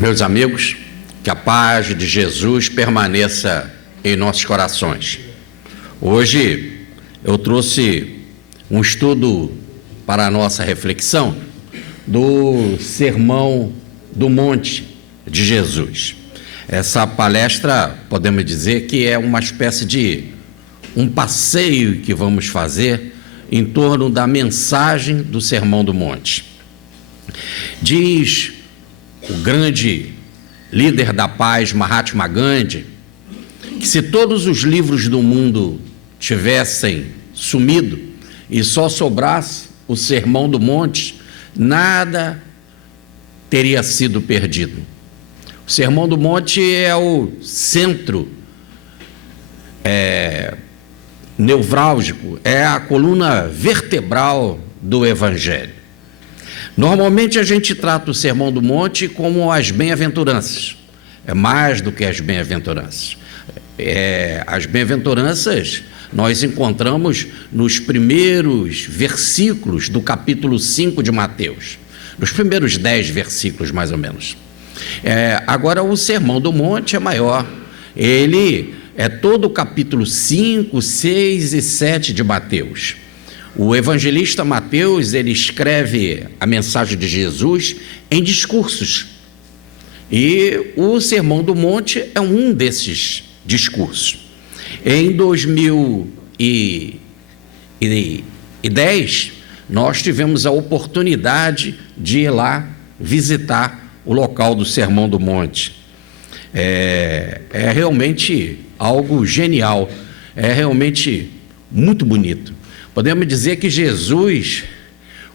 Meus amigos, que a paz de Jesus permaneça em nossos corações. Hoje eu trouxe um estudo para a nossa reflexão do Sermão do Monte de Jesus. Essa palestra, podemos dizer que é uma espécie de um passeio que vamos fazer em torno da mensagem do Sermão do Monte. Diz o grande líder da paz, Mahatma Gandhi, que se todos os livros do mundo tivessem sumido e só sobrasse o Sermão do Monte, nada teria sido perdido. O Sermão do Monte é o centro nevrálgico, é a coluna vertebral do Evangelho. Normalmente a gente trata o Sermão do Monte como as bem-aventuranças. É mais do que as bem-aventuranças. As bem-aventuranças nós encontramos nos primeiros versículos do capítulo 5 de Mateus. Nos primeiros 10 versículos, mais ou menos. Agora, o Sermão do Monte é maior. Ele é todo o capítulo 5, 6 e 7 de Mateus. O evangelista Mateus, ele escreve a mensagem de Jesus em discursos. E o Sermão do Monte é um desses discursos. Em 2010, nós tivemos a oportunidade de ir lá visitar o local do Sermão do Monte. É realmente algo genial, é realmente muito bonito. Podemos dizer que Jesus,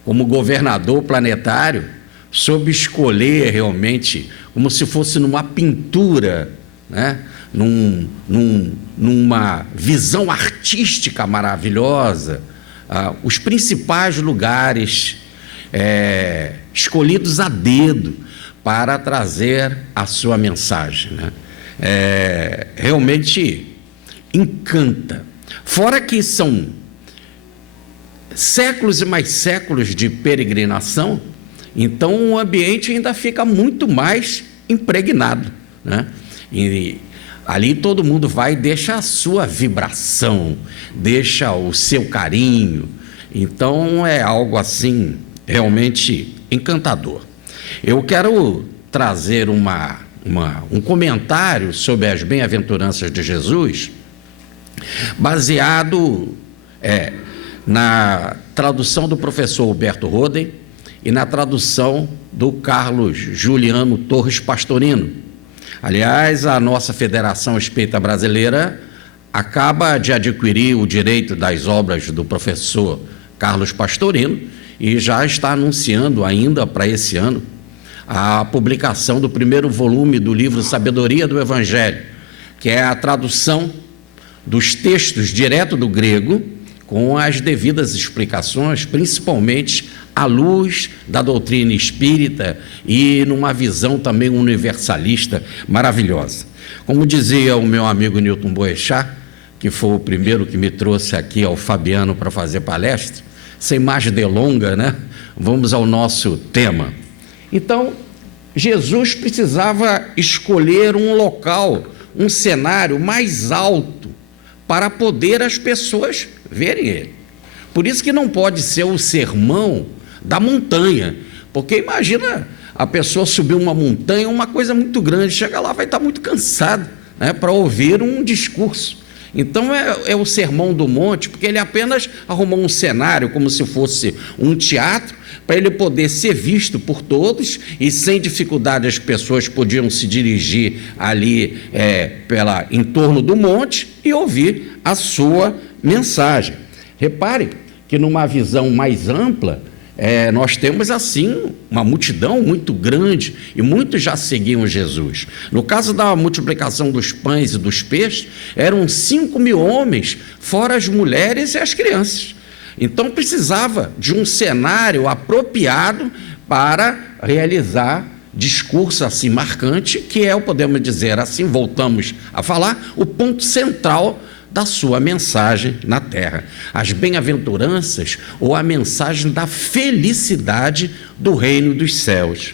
como governador planetário, soube escolher realmente, como se fosse numa pintura, né? Numa visão artística maravilhosa, os principais lugares escolhidos a dedo para trazer a sua mensagem, né? Realmente encanta. Fora que são séculos e mais séculos de peregrinação, então o ambiente ainda fica muito mais impregnado, né? E ali todo mundo vai e deixa a sua vibração, deixa o seu carinho. Então é algo assim realmente encantador. Eu quero trazer um comentário sobre as bem-aventuranças de Jesus, baseado na tradução do professor Huberto Roden e na tradução do Carlos Juliano Torres Pastorino. Aliás, a nossa Federação Espírita Brasileira acaba de adquirir o direito das obras do professor Carlos Pastorino e já está anunciando ainda para esse ano a publicação do primeiro volume do livro Sabedoria do Evangelho, que é a tradução dos textos direto do grego, com as devidas explicações, principalmente à luz da doutrina espírita e numa visão também universalista maravilhosa. Como dizia o meu amigo Newton Boechat, que foi o primeiro que me trouxe aqui ao Fabiano para fazer palestra, sem mais delonga, né? Vamos ao nosso tema. Então, Jesus precisava escolher um local, um cenário mais alto para poder as pessoas verem ele. Por isso que não pode ser o sermão da montanha, porque imagina a pessoa subir uma montanha, uma coisa muito grande, chega lá, vai estar muito cansado, né, para ouvir um discurso. Então é o Sermão do Monte, porque ele apenas arrumou um cenário como se fosse um teatro, para ele poder ser visto por todos, e sem dificuldade as pessoas podiam se dirigir ali em torno do monte e ouvir a sua mensagem. Repare que numa visão mais ampla, nós temos assim uma multidão muito grande e muitos já seguiam Jesus. No caso da multiplicação dos pães e dos peixes, eram 5.000 homens, fora as mulheres e as crianças. Então precisava de um cenário apropriado para realizar discurso assim marcante, que é, podemos dizer assim, voltamos a falar, o ponto central da sua mensagem na terra, as bem-aventuranças ou a mensagem da felicidade do reino dos céus.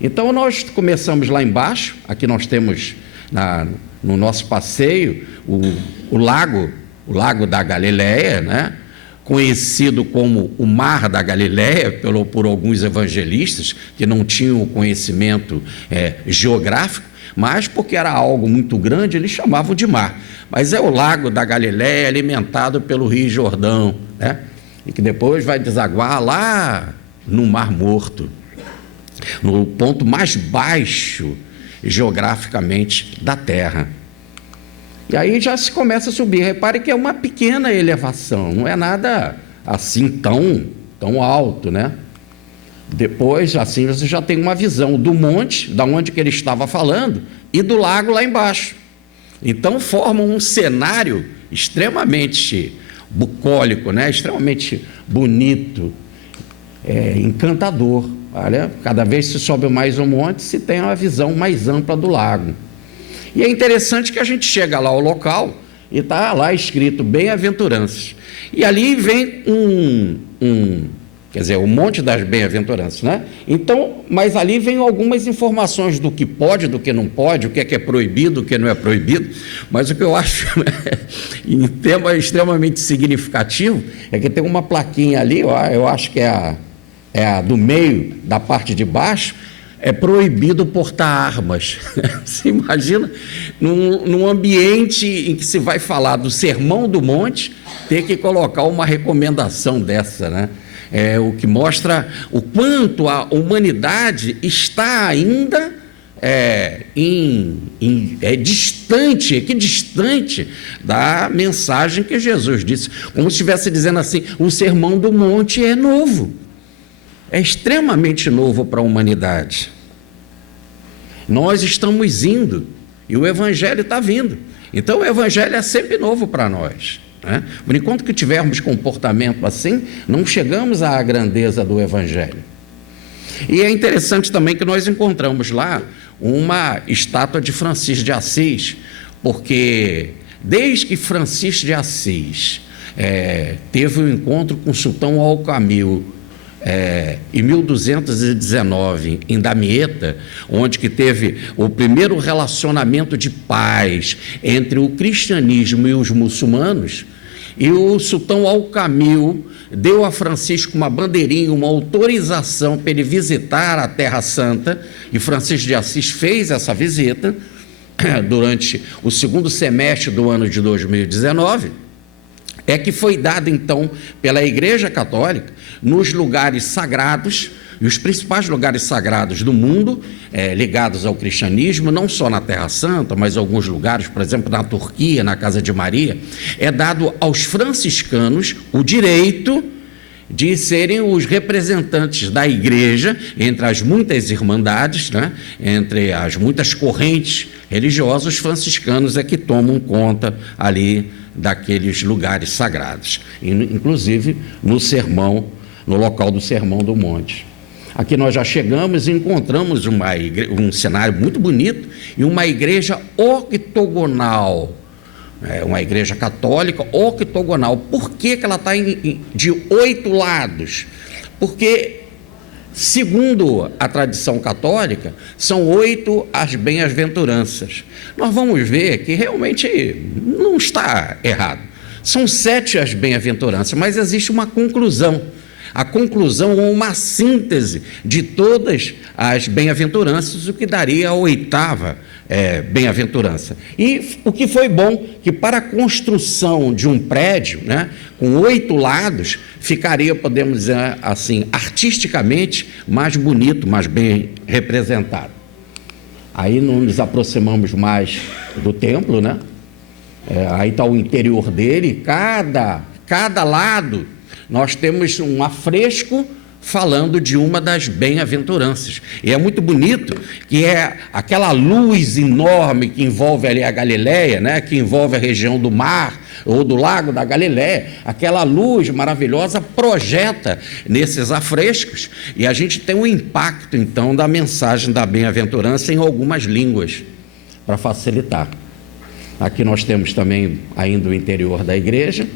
Então nós começamos lá embaixo, aqui nós temos no nosso passeio o lago da Galileia, né? Conhecido como o Mar da Galileia por alguns evangelistas que não tinham o conhecimento geográfico, mas porque era algo muito grande, eles chamavam de mar. Mas é o Lago da Galileia, alimentado pelo Rio Jordão, né? E que depois vai desaguar lá no Mar Morto, no ponto mais baixo geograficamente da Terra. E aí já se começa a subir. Repare que é uma pequena elevação, não é nada assim tão alto, né? Depois, assim, você já tem uma visão do monte, da onde que ele estava falando, e do lago lá embaixo. Então formam um cenário extremamente bucólico, né? Extremamente bonito, encantador. Olha, cada vez se sobe mais um monte, se tem uma visão mais ampla do lago. E é interessante que a gente chega lá ao local e está lá escrito bem-aventuranças. E ali vem quer dizer, o monte das bem-aventuranças, né? Então, mas ali vem algumas informações do que pode, do que não pode, o que é proibido, o que não é proibido. Mas o que eu acho, em tema extremamente significativo, é que tem uma plaquinha ali, eu acho que é a do meio, da parte de baixo, é proibido portar armas. Você imagina, num ambiente em que se vai falar do Sermão do Monte, ter que colocar uma recomendação dessa, né? O que mostra o quanto a humanidade está ainda distante da mensagem que Jesus disse, como se estivesse dizendo assim, o Sermão do Monte é novo, é extremamente novo para a humanidade. Nós estamos indo e o Evangelho está vindo, então o Evangelho é sempre novo para nós. Por enquanto que tivermos comportamento assim, não chegamos à grandeza do Evangelho. E é interessante também que nós encontramos lá uma estátua de Francisco de Assis, porque desde que Francisco de Assis teve um encontro com o sultão Al-Kamil, em 1219, em Damieta, onde que teve o primeiro relacionamento de paz entre o cristianismo e os muçulmanos, e o sultão Al-Kamil deu a Francisco uma bandeirinha, uma autorização para ele visitar a Terra Santa, e Francisco de Assis fez essa visita durante o segundo semestre do ano de 2019, que foi dado então pela Igreja Católica nos lugares sagrados, e os principais lugares sagrados do mundo, ligados ao cristianismo, não só na Terra Santa, mas alguns lugares, por exemplo, na Turquia, na Casa de Maria, é dado aos franciscanos o direito de serem os representantes da igreja, entre as muitas irmandades, né? Entre as muitas correntes religiosas, os franciscanos é que tomam conta ali daqueles lugares sagrados, inclusive no local do Sermão do Monte. Aqui nós já chegamos e encontramos um cenário muito bonito e uma igreja octogonal, uma igreja católica octogonal. Por que ela está de 8 lados? Porque, segundo a tradição católica, são 8 as bem-aventuranças. Nós vamos ver que realmente não está errado. São 7 as bem-aventuranças, mas existe uma conclusão. A conclusão ou uma síntese de todas as bem-aventuranças, o que daria a 8ª bem-aventurança. E o que foi bom, que para a construção de um prédio, né, com 8 lados, ficaria, podemos dizer assim, artisticamente mais bonito, mais bem representado. Aí não nos aproximamos mais do templo, né? Aí está o interior dele, cada lado nós temos um afresco falando de uma das bem-aventuranças. E é muito bonito que é aquela luz enorme que envolve ali a Galileia, né, que envolve a região do mar ou do lago da Galileia. Aquela luz maravilhosa projeta nesses afrescos e a gente tem um impacto, então, da mensagem da bem-aventurança em algumas línguas, para facilitar. Aqui nós temos também ainda o interior da igreja,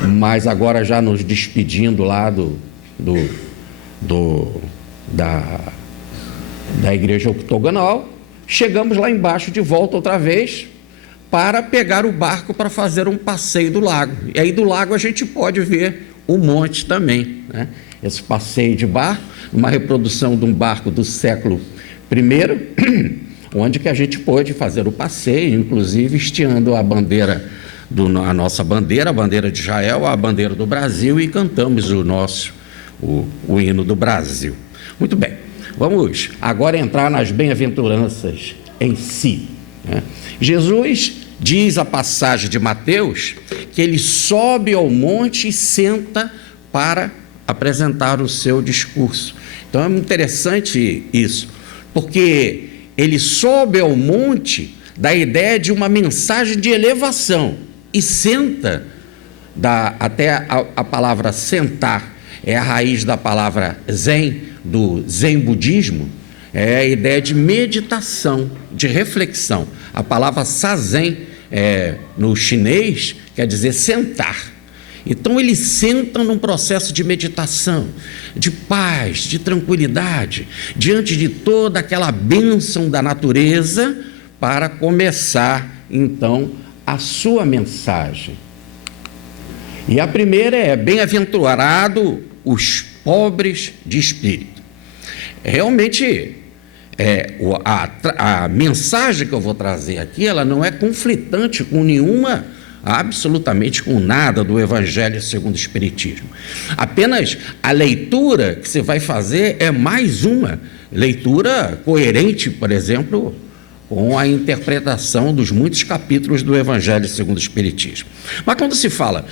mas agora já nos despedindo lá da igreja octogonal, chegamos lá embaixo de volta outra vez para pegar o barco para fazer um passeio do lago. E aí do lago a gente pode ver o monte também, né? Esse passeio de barco, uma reprodução de um barco do século I, onde que a gente pôde fazer o passeio, inclusive estiando a bandeira, a nossa bandeira, a bandeira de Israel, a bandeira do Brasil, e cantamos o hino do Brasil. Muito bem, vamos agora entrar nas bem-aventuranças em si, né? Jesus diz a passagem de Mateus que ele sobe ao monte e senta para apresentar o seu discurso. Então é muito interessante isso, porque ele sobe ao monte da ideia de uma mensagem de elevação e senta, até a palavra sentar é a raiz da palavra zen, do zen budismo, é a ideia de meditação, de reflexão. A palavra sazen, no chinês, quer dizer sentar. Então ele senta num processo de meditação, de paz, de tranquilidade, diante de toda aquela bênção da natureza, para começar então a sua mensagem. E a primeira é: bem-aventurado os pobres de espírito. Realmente, a mensagem que eu vou trazer aqui, ela não é conflitante com nenhuma, absolutamente com nada do Evangelho segundo o Espiritismo. Apenas a leitura que você vai fazer é mais uma leitura coerente, por exemplo, com a interpretação dos muitos capítulos do Evangelho segundo o Espiritismo. Mas quando se fala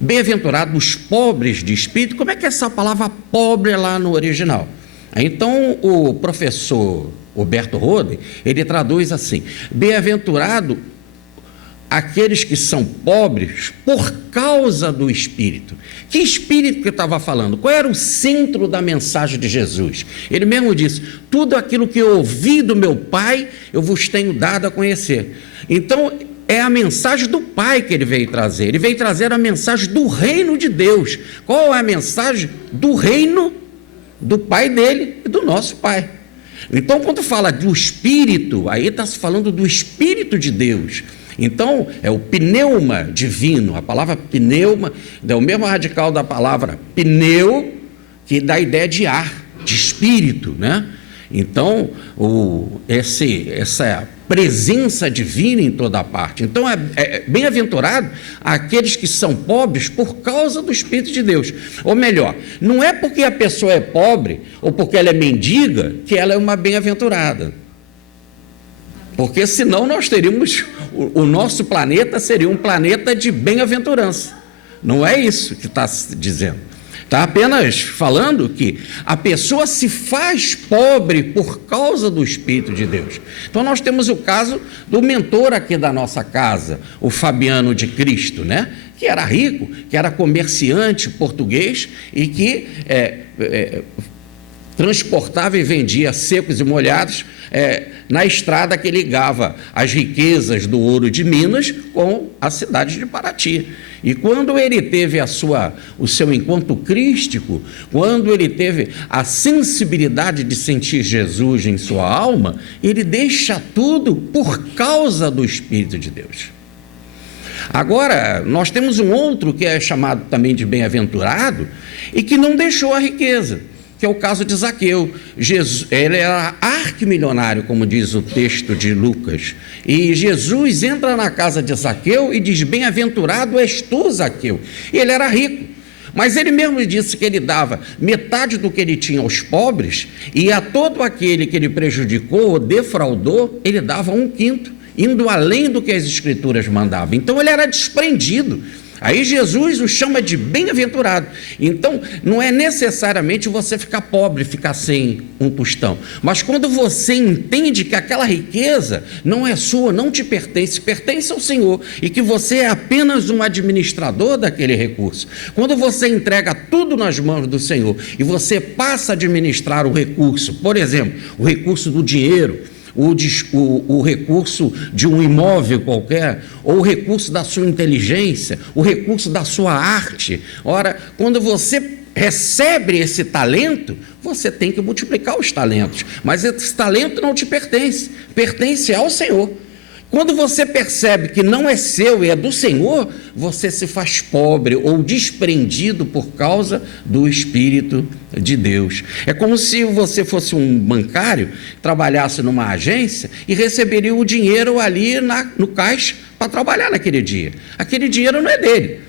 bem-aventurado os pobres de espírito, como é que é essa palavra pobre é lá no original? Então o professor Humberto Roden, ele traduz assim: bem-aventurado aqueles que são pobres por causa do Espírito. Que Espírito que estava falando? Qual era o centro da mensagem de Jesus? Ele mesmo disse: tudo aquilo que eu ouvi do meu Pai, eu vos tenho dado a conhecer. Então, é a mensagem do Pai que ele veio trazer. Ele veio trazer a mensagem do reino de Deus. Qual é a mensagem do reino do Pai dele e do nosso Pai? Então, quando fala do Espírito, aí está se falando do Espírito de Deus. Então, é o pneuma divino. A palavra pneuma é o mesmo radical da palavra pneu, que dá a ideia de ar, de espírito, né? Então, essa presença divina em toda parte. Então, é bem-aventurado aqueles que são pobres por causa do Espírito de Deus. Ou melhor, não é porque a pessoa é pobre ou porque ela é mendiga que ela é uma bem-aventurada. Porque senão nós teríamos, o nosso planeta seria um planeta de bem-aventurança. Não é isso que está dizendo. Está apenas falando que a pessoa se faz pobre por causa do Espírito de Deus. Então nós temos o caso do mentor aqui da nossa casa, o Fabiano de Cristo, né? Que era rico, que era comerciante português e que transportava e vendia secos e molhados na estrada que ligava as riquezas do ouro de Minas com a cidade de Paraty. E quando ele teve o seu encontro crístico, quando ele teve a sensibilidade de sentir Jesus em sua alma, ele deixa tudo por causa do Espírito de Deus. Agora, nós temos um outro que é chamado também de bem-aventurado e que não deixou a riqueza, que é o caso de Zaqueu. Ele era arquimilionário, como diz o texto de Lucas, e Jesus entra na casa de Zaqueu e diz: bem-aventurado és tu, Zaqueu. E ele era rico, mas ele mesmo disse que ele dava metade do que ele tinha aos pobres, e a todo aquele que ele prejudicou ou defraudou, ele dava 1/5, indo além do que as Escrituras mandavam. Então ele era desprendido. Aí Jesus o chama de bem-aventurado. Então, não é necessariamente você ficar pobre, ficar sem um tostão. Mas quando você entende que aquela riqueza não é sua, não te pertence, pertence ao Senhor, e que você é apenas um administrador daquele recurso. Quando você entrega tudo nas mãos do Senhor e você passa a administrar o recurso, por exemplo, o recurso do dinheiro, o recurso de um imóvel qualquer, ou o recurso da sua inteligência, o recurso da sua arte. Ora, quando você recebe esse talento, você tem que multiplicar os talentos, mas esse talento não te pertence, pertence ao Senhor. Quando você percebe que não é seu e é do Senhor, você se faz pobre ou desprendido por causa do Espírito de Deus. É como se você fosse um bancário, trabalhasse numa agência e receberia o dinheiro ali no caixa para trabalhar naquele dia. Aquele dinheiro não é dele.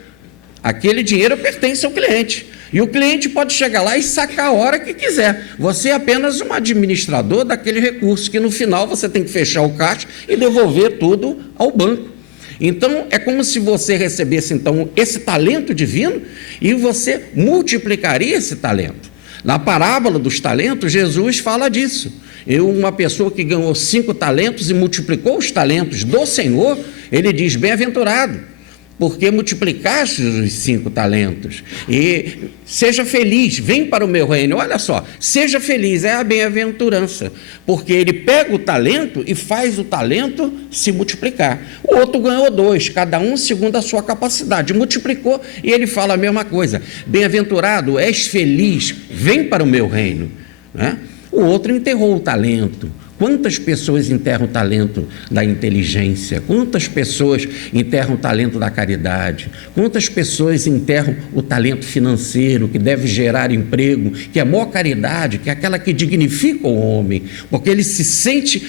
Aquele dinheiro pertence ao cliente. E o cliente pode chegar lá e sacar a hora que quiser. Você é apenas um administrador daquele recurso, que no final você tem que fechar o caixa e devolver tudo ao banco. Então, é como se você recebesse, então, esse talento divino e você multiplicaria esse talento. Na parábola dos talentos, Jesus fala disso. Uma pessoa que ganhou 5 talentos e multiplicou os talentos do Senhor, ele diz, bem-aventurado, porque multiplicaste os 5 talentos, e seja feliz, vem para o meu reino. Olha só, seja feliz, é a bem-aventurança, porque ele pega o talento e faz o talento se multiplicar. O outro ganhou 2, cada um segundo a sua capacidade, multiplicou, e ele fala a mesma coisa, bem-aventurado, és feliz, vem para o meu reino, né? O outro enterrou o talento. Quantas pessoas enterram o talento da inteligência? Quantas pessoas enterram o talento da caridade? Quantas pessoas enterram o talento financeiro, que deve gerar emprego, que é a maior caridade, que é aquela que dignifica o homem, porque ele se sente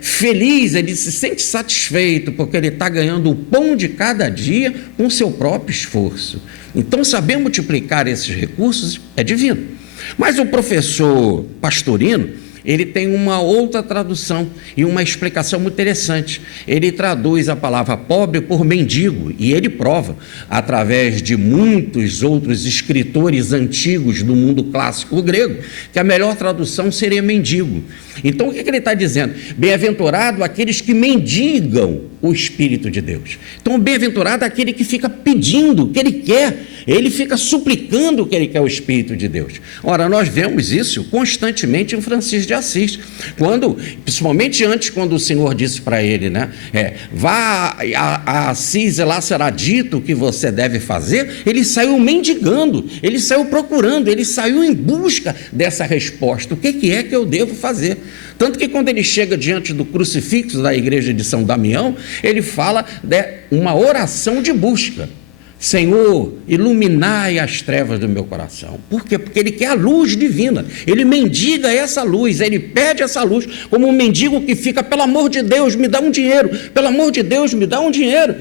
feliz, ele se sente satisfeito, porque ele está ganhando o pão de cada dia com o seu próprio esforço. Então, saber multiplicar esses recursos é divino. Mas o professor Pastorino, ele tem uma outra tradução e uma explicação muito interessante. Ele traduz a palavra pobre por mendigo, e ele prova, através de muitos outros escritores antigos do mundo clássico grego, que a melhor tradução seria mendigo. Então, o que ele está dizendo? Bem-aventurado aqueles que mendigam o Espírito de Deus. Então, bem-aventurado é aquele que fica pedindo o que ele quer, ele fica suplicando o que ele quer, o Espírito de Deus. Ora, nós vemos isso constantemente em Francisco de Assis, principalmente antes, quando o Senhor disse para ele, né, vá a Assis e lá será dito o que você deve fazer, ele saiu mendigando, ele saiu procurando, ele saiu em busca dessa resposta, o que é que eu devo fazer? Tanto que quando ele chega diante do crucifixo da igreja de São Damião, ele fala de uma oração de busca. Senhor, iluminai as trevas do meu coração. Por quê? Porque ele quer a luz divina, ele mendiga essa luz, ele pede essa luz, como um mendigo que fica, pelo amor de Deus, me dá um dinheiro, pelo amor de Deus, me dá um dinheiro.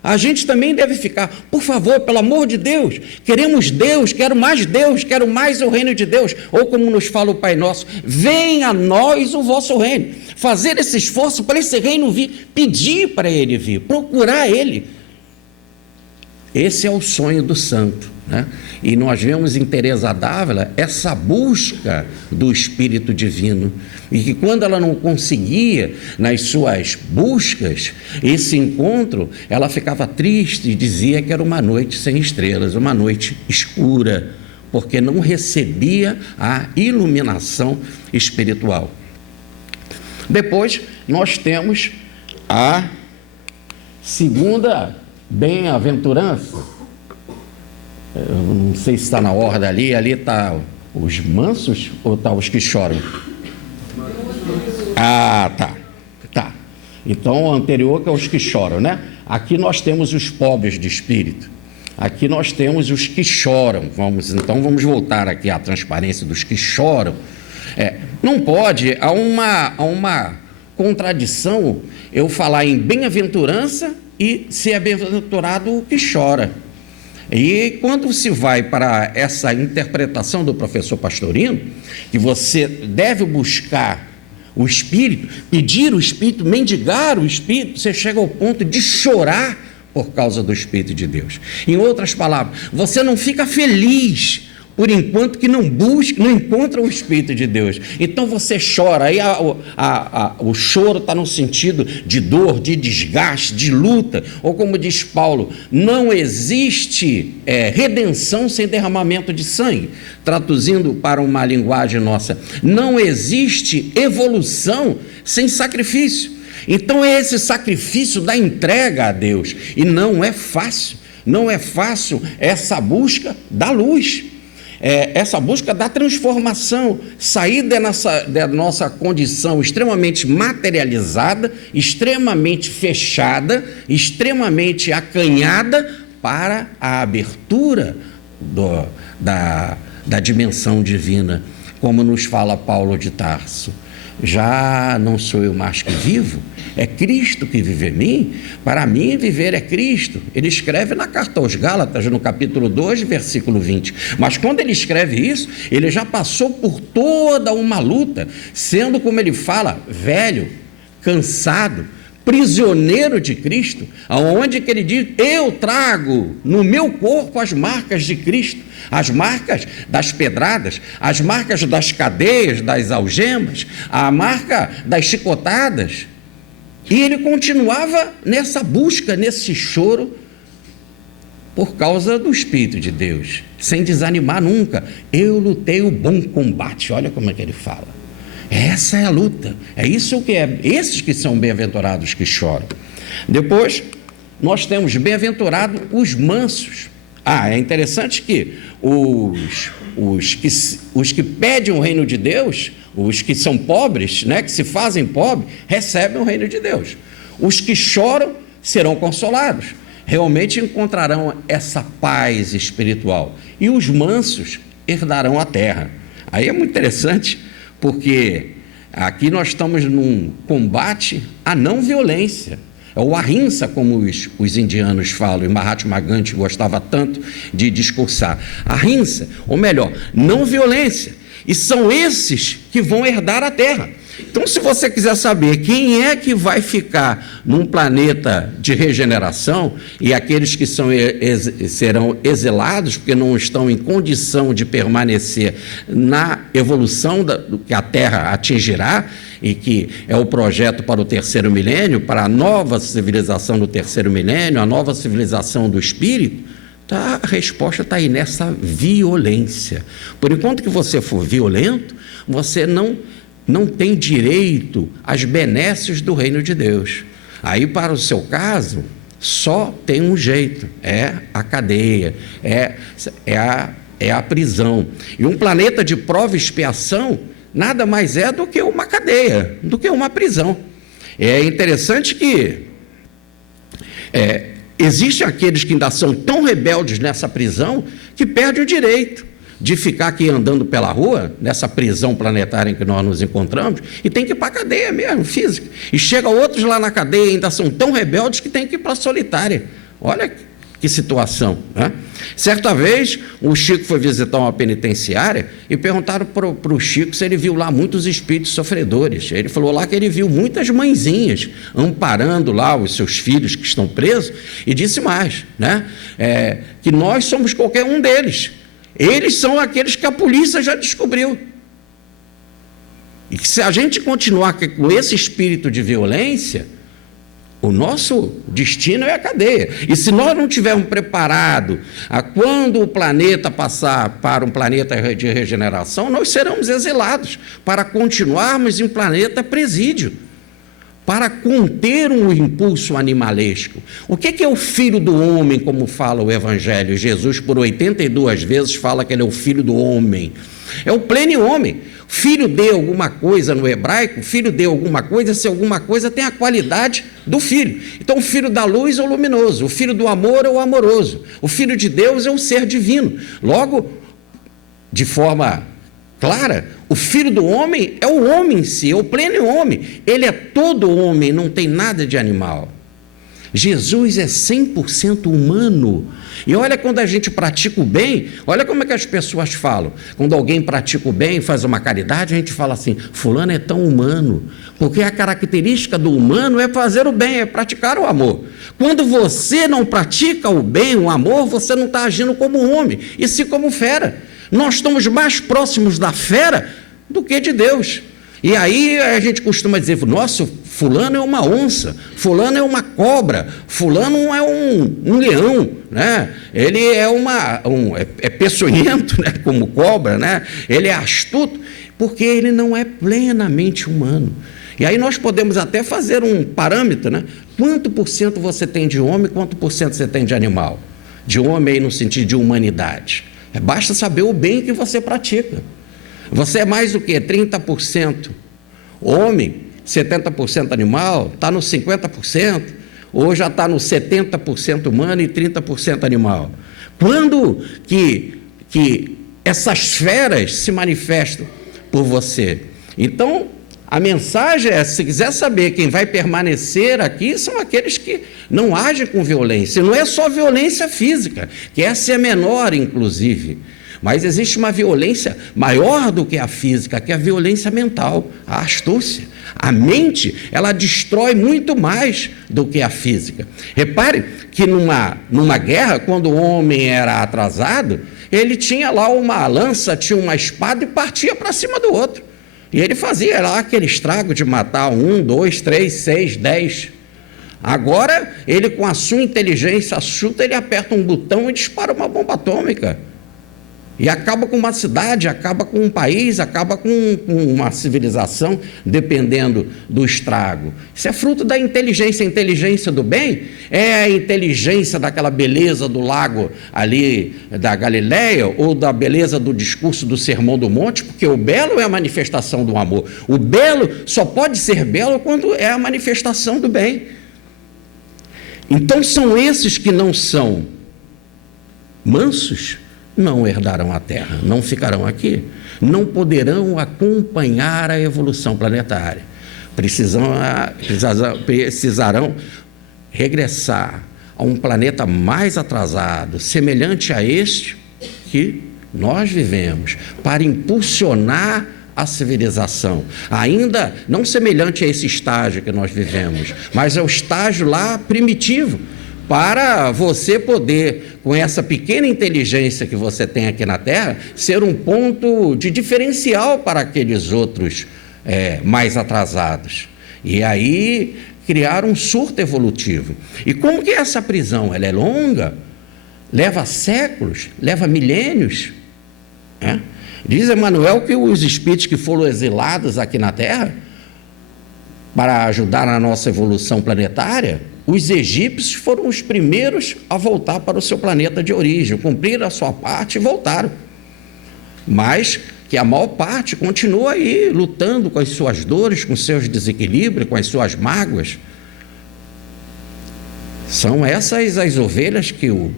A gente também deve ficar, por favor, pelo amor de Deus, queremos Deus, quero mais o reino de Deus, ou como nos fala o Pai Nosso, venha a nós o vosso reino, fazer esse esforço para esse reino vir, pedir para ele vir, procurar ele. Esse é o sonho do santo, né? E nós vemos em Teresa d'Ávila essa busca do Espírito Divino, e que quando ela não conseguia nas suas buscas esse encontro, ela ficava triste e dizia que era uma noite sem estrelas, uma noite escura, porque não recebia a iluminação espiritual. Depois nós temos a segunda bem-aventurança. Eu não sei se está na ordem ali está os mansos ou está os que choram? Ah, tá. Então o anterior que é os que choram, né? Aqui nós temos os pobres de espírito, aqui nós temos os que choram. Então vamos voltar aqui à transparência dos que choram. Não pode, há uma contradição eu falar em bem-aventurança e se é bem-aventurado o que chora. E quando se vai para essa interpretação do professor Pastorino, que você deve buscar o Espírito, pedir o Espírito, mendigar o Espírito, você chega ao ponto de chorar por causa do Espírito de Deus. Em outras palavras, você não fica feliz por enquanto que não busca, não encontra o Espírito de Deus. Então você chora, aí o choro está no sentido de dor, de desgaste, de luta, ou como diz Paulo, não existe redenção sem derramamento de sangue. Traduzindo para uma linguagem nossa, não existe evolução sem sacrifício. Então é esse sacrifício da entrega a Deus, e não é fácil essa busca da luz. Essa busca da transformação, sair da nossa condição extremamente materializada, extremamente fechada, extremamente acanhada, para a abertura da dimensão divina, como nos fala Paulo de Tarso. Já não sou eu mais que vivo, é Cristo que vive em mim. Para mim viver é Cristo. Ele escreve na carta aos Gálatas, no capítulo 2, versículo 20. Mas quando ele escreve isso, ele já passou por toda uma luta, sendo, como ele fala, velho, cansado, prisioneiro de Cristo, aonde que ele diz, eu trago no meu corpo as marcas de Cristo, as marcas das pedradas, as marcas das cadeias, das algemas, a marca das chicotadas. E ele continuava nessa busca, nesse choro, por causa do Espírito de Deus, sem desanimar nunca. Eu lutei o bom combate, olha como é que ele fala. Essa é a luta, é isso que é, esses que são bem-aventurados que choram. Depois, nós temos bem-aventurados os mansos. É interessante que os que pedem o reino de Deus, os que são pobres, né, que se fazem pobres, recebem o reino de Deus. Os que choram serão consolados, realmente encontrarão essa paz espiritual. E os mansos herdarão a terra. Aí é muito interessante, porque aqui nós estamos num combate à não violência. É o ahimsa, como os indianos falam, e Mahatma Gandhi gostava tanto de discursar. Ahimsa, ou melhor, não violência. E são esses que vão herdar a terra. Então, se você quiser saber quem é que vai ficar num planeta de regeneração, e aqueles que serão exilados, porque não estão em condição de permanecer na evolução do que a Terra atingirá, e que é o projeto para o terceiro milênio, para a nova civilização do terceiro milênio, a nova civilização do Espírito, a resposta está aí nessa violência. Por enquanto que você for violento, você não tem direito às benesses do reino de Deus. Aí, para o seu caso, só tem um jeito, é a cadeia, é a prisão. E um planeta de prova e expiação nada mais é do que uma cadeia, do que uma prisão. É interessante que existem aqueles que ainda são tão rebeldes nessa prisão que perdem o direito de ficar aqui andando pela rua, nessa prisão planetária em que nós nos encontramos, e tem que ir para a cadeia mesmo, física. E chega outros lá na cadeia e ainda são tão rebeldes que tem que ir para a solitária. Olha que situação, né? Certa vez, o Chico foi visitar uma penitenciária e perguntaram para o Chico se ele viu lá muitos espíritos sofredores. Ele falou lá que ele viu muitas mãezinhas amparando lá os seus filhos que estão presos, e disse mais, né? Que nós somos qualquer um deles. Eles são aqueles que a polícia já descobriu. E que se a gente continuar com esse espírito de violência, o nosso destino é a cadeia. E se nós não estivermos preparados quando o planeta passar para um planeta de regeneração, nós seremos exilados para continuarmos em planeta presídio, para conter um impulso animalesco. O que é o filho do homem, como fala o Evangelho? Jesus, por 82 vezes, fala que ele é o filho do homem. É o pleno homem. Filho de alguma coisa no hebraico, filho de alguma coisa, se alguma coisa tem a qualidade do filho. Então, o filho da luz é o luminoso, o filho do amor é o amoroso, o filho de Deus é o ser divino. Logo, de forma clara, o filho do homem é o homem em si, é o pleno homem. Ele é todo homem, não tem nada de animal. Jesus é 100% humano. E olha, quando a gente pratica o bem, olha como é que as pessoas falam. Quando alguém pratica o bem, faz uma caridade, a gente fala assim: fulano é tão humano. Porque a característica do humano é fazer o bem, é praticar o amor. Quando você não pratica o bem, o amor, você não está agindo como homem, e sim como fera. Nós estamos mais próximos da fera do que de Deus. E aí a gente costuma dizer: nossa, fulano é uma onça, fulano é uma cobra, fulano é um leão, né? Ele é peçonhento, né? Como cobra, né? Ele é astuto, porque ele não é plenamente humano. E aí nós podemos até fazer um parâmetro, né? Quanto por cento você tem de homem, quanto por cento você tem de animal? De homem aí no sentido de humanidade. Basta saber o bem que você pratica. Você é mais o quê? 30% homem, 70% animal, está no 50%, ou já está no 70% humano e 30% animal. Quando que essas feras se manifestam por você? Então, a mensagem é: se quiser saber quem vai permanecer aqui, são aqueles que não agem com violência. E não é só violência física, que essa é menor, inclusive. Mas existe uma violência maior do que a física, que é a violência mental, a astúcia. A mente, ela destrói muito mais do que a física. Repare que numa guerra, quando o homem era atrasado, ele tinha lá uma lança, tinha uma espada e partia para cima do outro. E ele fazia lá aquele estrago de matar 1, 2, 3, 6, 10. Agora, ele com a sua inteligência astuta, ele aperta um botão e dispara uma bomba atômica. E acaba com uma cidade, acaba com um país, acaba com uma civilização, dependendo do estrago. Isso é fruto da inteligência. A inteligência do bem é a inteligência daquela beleza do lago ali da Galileia, ou da beleza do discurso do Sermão do Monte, porque o belo é a manifestação do amor. O belo só pode ser belo quando é a manifestação do bem. Então são esses que não são mansos, não herdarão a Terra, não ficarão aqui, não poderão acompanhar a evolução planetária. Precisarão regressar a um planeta mais atrasado, semelhante a este que nós vivemos, para impulsionar a civilização, ainda não semelhante a esse estágio que nós vivemos, mas é o estágio lá primitivo, para você poder, com essa pequena inteligência que você tem aqui na Terra, ser um ponto de diferencial para aqueles outros mais atrasados. E aí criar um surto evolutivo. E como que é essa prisão? Ela é longa, leva séculos, leva milênios. Diz Emmanuel que os espíritos que foram exilados aqui na Terra, para ajudar na nossa evolução planetária, os egípcios foram os primeiros a voltar para o seu planeta de origem, cumpriram a sua parte e voltaram. Mas que a maior parte continua aí lutando com as suas dores, com seus desequilíbrios, com as suas mágoas. São essas as ovelhas que o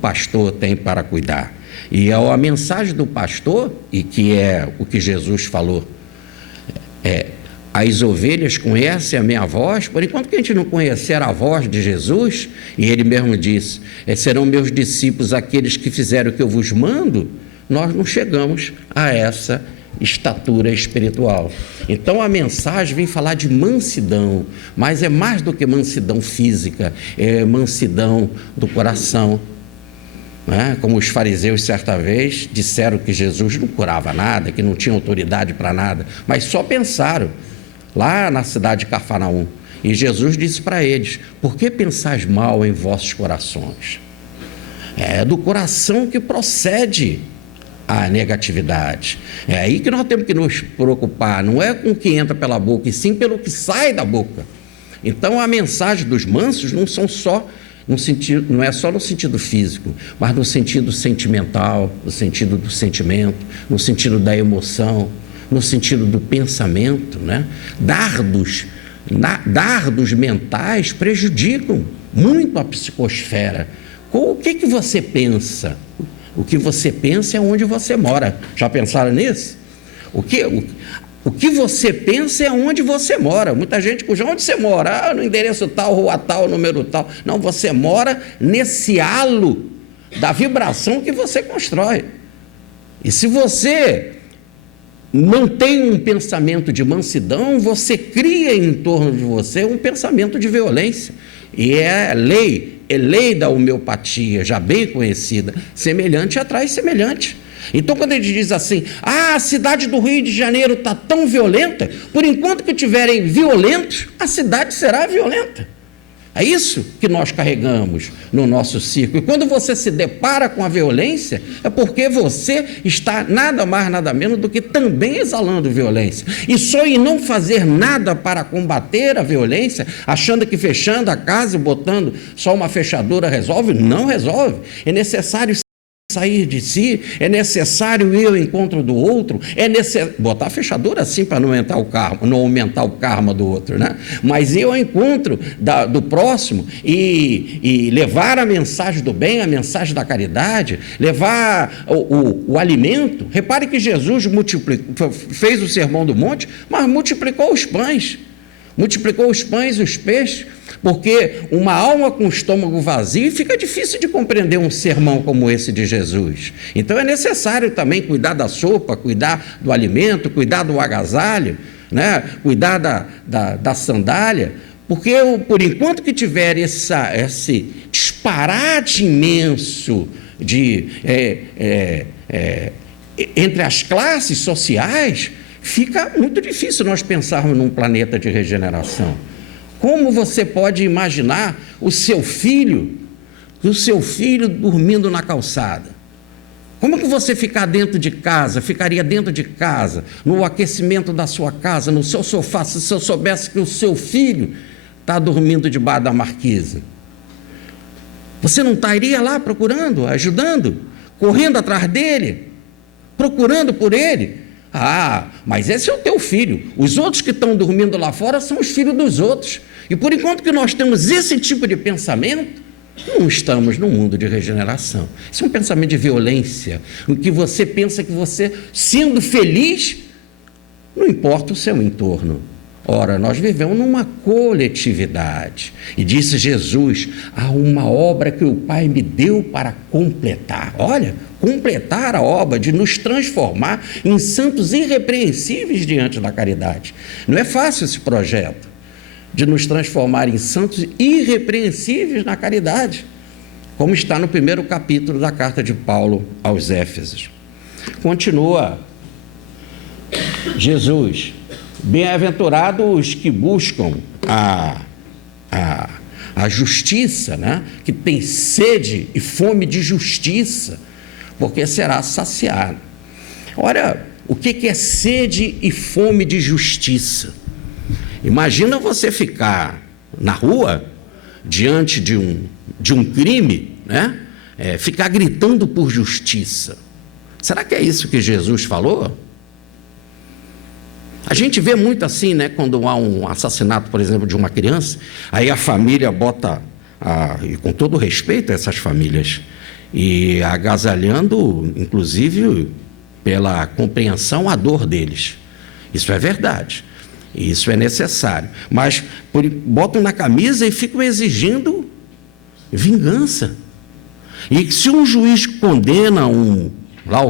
pastor tem para cuidar. E a mensagem do pastor, e que é o que Jesus falou, as ovelhas conhecem a minha voz, por enquanto que a gente não conhecer a voz de Jesus, e ele mesmo disse, serão meus discípulos aqueles que fizeram o que eu vos mando, nós não chegamos a essa estatura espiritual. Então a mensagem vem falar de mansidão, mas é mais do que mansidão física, é mansidão do coração. Como os fariseus certa vez disseram que Jesus não curava nada, que não tinha autoridade para nada, mas só pensaram lá na cidade de Cafarnaum. E Jesus disse para eles: por que pensais mal em vossos corações? É do coração que procede a negatividade. É aí que nós temos que nos preocupar, não é com o que entra pela boca, e sim pelo que sai da boca. Então a mensagem dos mansos não são só no sentido, não é só no sentido físico, mas no sentido sentimental, no sentido do sentimento, no sentido da emoção, no sentido do pensamento, né? Dardos mentais prejudicam muito a psicosfera. O que você pensa? O que você pensa é onde você mora. Já pensaram nisso? O que você pensa é onde você mora. Muita gente puxa, onde você mora? No endereço tal, rua tal, número tal. Não, você mora nesse halo da vibração que você constrói. E se você não tem um pensamento de mansidão, você cria em torno de você um pensamento de violência. E é lei da homeopatia, já bem conhecida. Semelhante atrai semelhante. Então, quando ele diz assim, a cidade do Rio de Janeiro está tão violenta, por enquanto que tiverem violentos, a cidade será violenta. É isso que nós carregamos no nosso círculo. E quando você se depara com a violência, é porque você está nada mais, nada menos do que também exalando violência. E só em não fazer nada para combater a violência, achando que fechando a casa e botando só uma fechadura resolve, não resolve. É necessário sair de si, é necessário ir ao encontro do outro, é necessário botar a fechadura assim para não aumentar o karma do outro, né? Mas ir ao encontro do próximo e levar a mensagem do bem, a mensagem da caridade, levar o alimento. Repare que Jesus fez o Sermão do Monte, mas multiplicou os pães e os peixes, porque uma alma com o estômago vazio fica difícil de compreender um sermão como esse de Jesus. Então é necessário também cuidar da sopa, cuidar do alimento, cuidar do agasalho, né? Cuidar da sandália, porque por enquanto que tiver esse disparate imenso entre as classes sociais, fica muito difícil nós pensarmos num planeta de regeneração. Como você pode imaginar o seu filho dormindo na calçada? Como que você ficaria dentro de casa, no aquecimento da sua casa, no seu sofá, se eu soubesse que o seu filho está dormindo debaixo da marquise? Você não estaria lá procurando, ajudando, correndo atrás dele, procurando por ele? Ah, mas esse é o teu filho. Os outros que estão dormindo lá fora são os filhos dos outros. E por enquanto que nós temos esse tipo de pensamento, não estamos no mundo de regeneração. Isso é um pensamento de violência, em que você pensa que você, sendo feliz, não importa o seu entorno. Ora, nós vivemos numa coletividade. E disse Jesus, há uma obra que o Pai me deu para completar. Olha, completar a obra de nos transformar em santos irrepreensíveis diante da caridade. Não é fácil esse projeto de nos transformar em santos irrepreensíveis na caridade, como está no primeiro capítulo da carta de Paulo aos Éfesos. Continua Jesus, bem-aventurados os que buscam a justiça, né? Que tem sede e fome de justiça, porque será saciado. Olha, o que é sede e fome de justiça? Imagina você ficar na rua, diante de um crime, né? Ficar gritando por justiça. Será que é isso que Jesus falou? A gente vê muito assim, né? Quando há um assassinato, por exemplo, de uma criança, aí a família bota, e com todo respeito a essas famílias, e agasalhando, inclusive, pela compreensão, a dor deles. Isso é verdade. Isso é necessário, mas botam na camisa e ficam exigindo vingança. E se um juiz condena o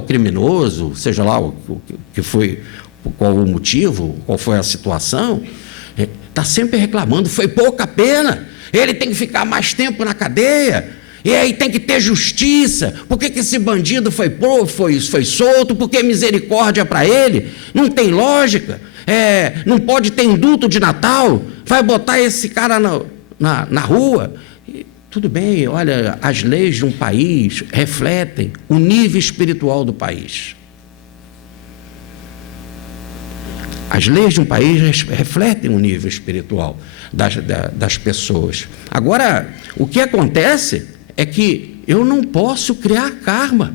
criminoso, seja lá o que foi, qual o motivo, qual foi a situação, está sempre reclamando, foi pouca pena, ele tem que ficar mais tempo na cadeia, e aí tem que ter justiça. Por que esse bandido foi solto? Por que misericórdia para ele? Não tem lógica. Não pode ter indulto de Natal, vai botar esse cara na rua. E, tudo bem, olha, as leis de um país refletem o nível espiritual do país. As leis de um país refletem o nível espiritual das pessoas. Agora, o que acontece é que eu não posso criar karma.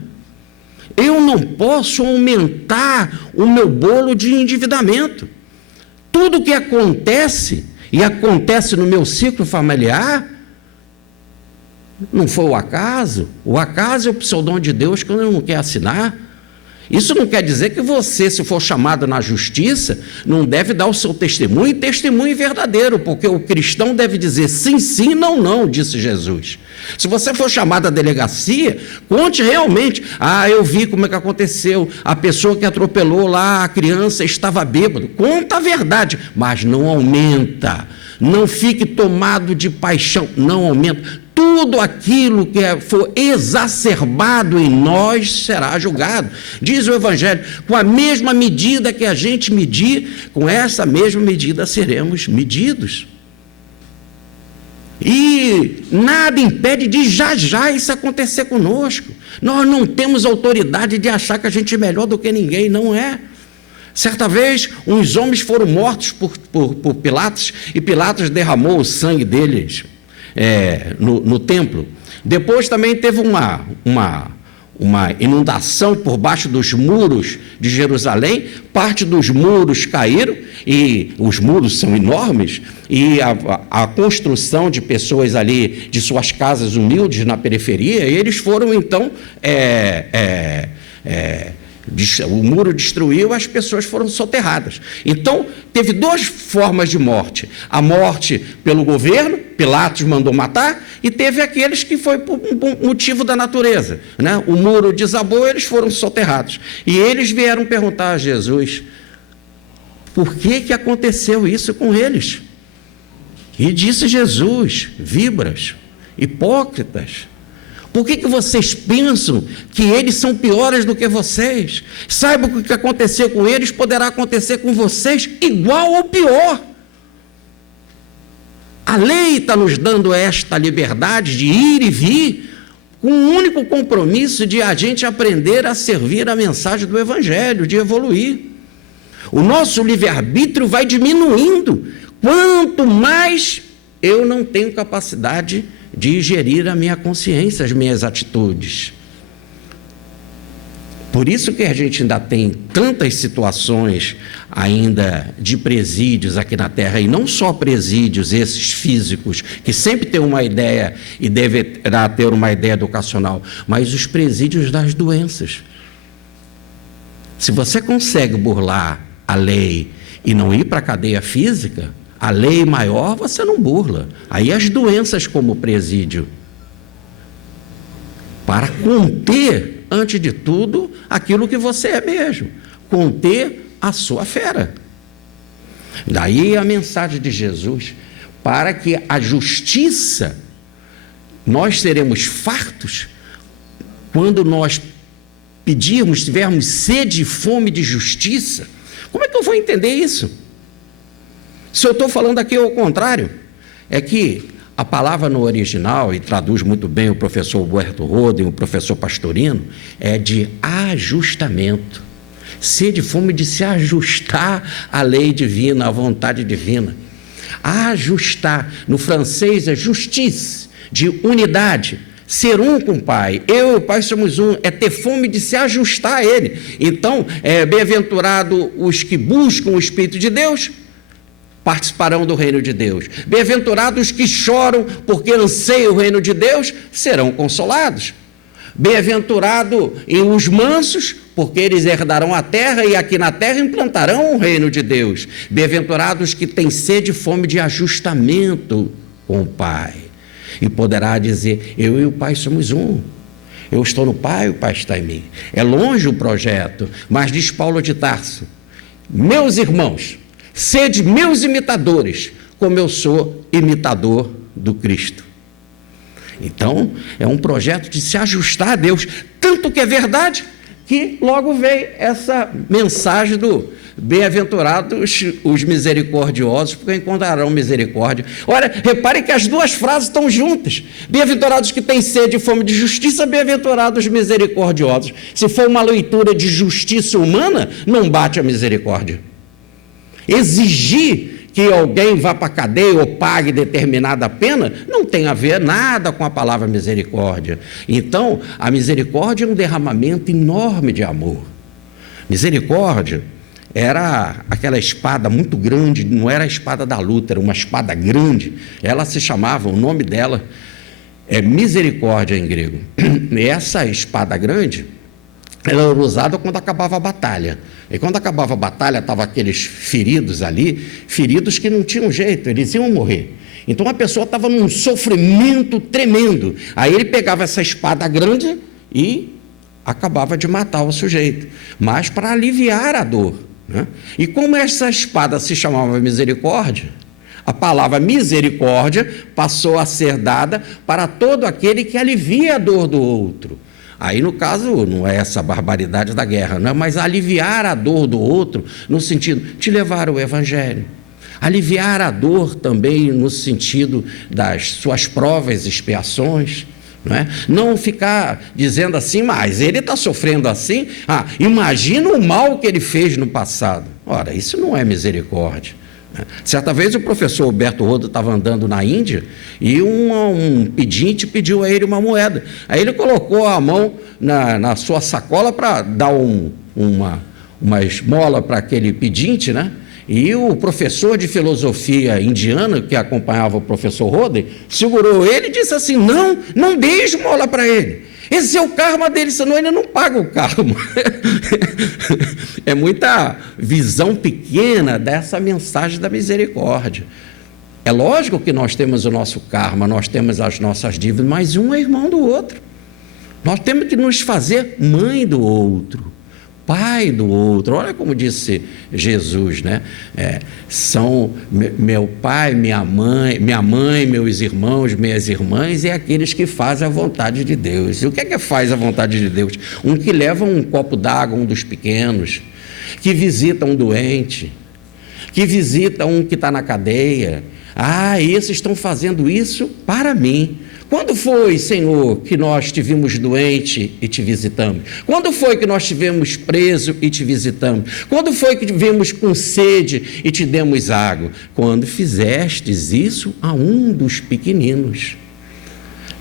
Eu não posso aumentar o meu bolo de endividamento. Tudo que acontece, e acontece no meu ciclo familiar, não foi o acaso é o pseudônimo de Deus quando ele não quer assinar. Isso não quer dizer que você, se for chamado na justiça, não deve dar o seu testemunho, e testemunho verdadeiro, porque o cristão deve dizer sim, sim, não, não, disse Jesus. Se você for chamado à delegacia, conte realmente. Eu vi como é que aconteceu, a pessoa que atropelou lá a criança estava bêbado. Conta a verdade, mas não aumenta. Não fique tomado de paixão, não aumenta. Tudo aquilo que for exacerbado em nós será julgado. Diz o Evangelho, com a mesma medida que a gente medir, com essa mesma medida seremos medidos. E nada impede de já isso acontecer conosco. Nós não temos autoridade de achar que a gente é melhor do que ninguém, não é. Certa vez, uns homens foram mortos por Pilatos, e Pilatos derramou o sangue deles no templo. Depois também teve uma inundação por baixo dos muros de Jerusalém, parte dos muros caíram, e os muros são enormes, e a construção de pessoas ali, de suas casas humildes na periferia, eles foram então... o muro destruiu, as pessoas foram soterradas. Então, teve duas formas de morte. A morte pelo governo, Pilatos mandou matar, e teve aqueles que foi por um motivo da natureza, né? O muro desabou, eles foram soterrados. E eles vieram perguntar a Jesus, por que aconteceu isso com eles? E disse Jesus, víboras, hipócritas, por que vocês pensam que eles são piores do que vocês? Saibam que o que aconteceu com eles poderá acontecer com vocês igual ou pior. A lei está nos dando esta liberdade de ir e vir, com o único compromisso de a gente aprender a servir a mensagem do Evangelho, de evoluir. O nosso livre-arbítrio vai diminuindo. Quanto mais eu não tenho capacidade de gerir a minha consciência, as minhas atitudes. Por isso que a gente ainda tem tantas situações ainda de presídios aqui na Terra, e não só presídios esses físicos, que sempre tem uma ideia e deverá ter uma ideia educacional, mas os presídios das doenças. Se você consegue burlar a lei e não ir para a cadeia física, a lei maior você não burla. Aí as doenças como presídio. Para conter, antes de tudo, aquilo que você é mesmo. Conter a sua fera. Daí a mensagem de Jesus, para que a justiça, nós seremos fartos, quando nós pedirmos, tivermos sede e fome de justiça. Como é que eu vou entender isso? Se eu estou falando aqui ao contrário, é que a palavra no original, e traduz muito bem o professor Alberto Roden, o professor Pastorino, é de ajustamento. Sede e fome de se ajustar à lei divina, à vontade divina. Ajustar, no francês é justice, de unidade. Ser um com o Pai, eu e o Pai somos um, é ter fome de se ajustar a Ele. Então, bem-aventurado os que buscam o Espírito de Deus, participarão do reino de Deus. Bem-aventurados que choram porque anseiam o reino de Deus, serão consolados. Bem-aventurado os mansos, porque eles herdarão a terra e aqui na terra implantarão o reino de Deus. Bem-aventurados que têm sede e fome de ajustamento com o Pai. E poderá dizer, eu e o Pai somos um. Eu estou no Pai, o Pai está em mim. É longe o projeto, mas diz Paulo de Tarso, meus irmãos, sede meus imitadores, como eu sou imitador do Cristo. Então, é um projeto de se ajustar a Deus, tanto que é verdade, que logo veio essa mensagem do bem-aventurados os misericordiosos, porque encontrarão misericórdia. Olha, reparem que as duas frases estão juntas. Bem-aventurados que têm sede e fome de justiça, bem-aventurados misericordiosos. Se for uma leitura de justiça humana, não bate a misericórdia. Exigir que alguém vá para a cadeia ou pague determinada pena não tem a ver nada com a palavra misericórdia. Então, a misericórdia é um derramamento enorme de amor. Misericórdia era aquela espada muito grande, não era a espada da luta, era uma espada grande. Ela se chamava, o nome dela é misericórdia em grego. E essa espada grande, ela era usada quando acabava a batalha. E quando acabava a batalha, estavam aqueles feridos ali, feridos que não tinham jeito, eles iam morrer. Então a pessoa estava num sofrimento tremendo. Aí ele pegava essa espada grande e acabava de matar o sujeito, mas para aliviar a dor, né? E como essa espada se chamava misericórdia, a palavra misericórdia passou a ser dada para todo aquele que alivia a dor do outro. Aí, no caso, não é essa barbaridade da guerra, não é? Mas aliviar a dor do outro no sentido de levar o evangelho. Aliviar a dor também no sentido das suas provas e expiações. Não ficar dizendo assim, mas ele está sofrendo assim, imagina o mal que ele fez no passado. Ora, isso não é misericórdia. Certa vez o professor Alberto Rodo estava andando na Índia e um pedinte pediu a ele uma moeda. Aí ele colocou a mão na sua sacola para dar uma esmola para aquele pedinte, né? E o professor de filosofia indiana, que acompanhava o professor Roden, segurou ele e disse assim, não dê esmola para ele. Esse é o karma dele, senão ele não paga o karma. É muita visão pequena dessa mensagem da misericórdia. É lógico que nós temos o nosso karma, nós temos as nossas dívidas, mas um é irmão do outro. Nós temos que nos fazer mãe do outro, pai do outro. Olha como disse Jesus, né? São meu pai, minha mãe, meus irmãos, minhas irmãs e aqueles que fazem a vontade de Deus. E o que é que faz a vontade de Deus? Um que leva um copo d'água, um dos pequenos, que visita um doente, que visita um que está na cadeia. Esses estão fazendo isso para mim. Quando foi, Senhor, que nós estivemos doentes e te visitamos? Quando foi que nós estivemos presos e te visitamos? Quando foi que estivemos com sede e te demos água? Quando fizestes isso a um dos pequeninos.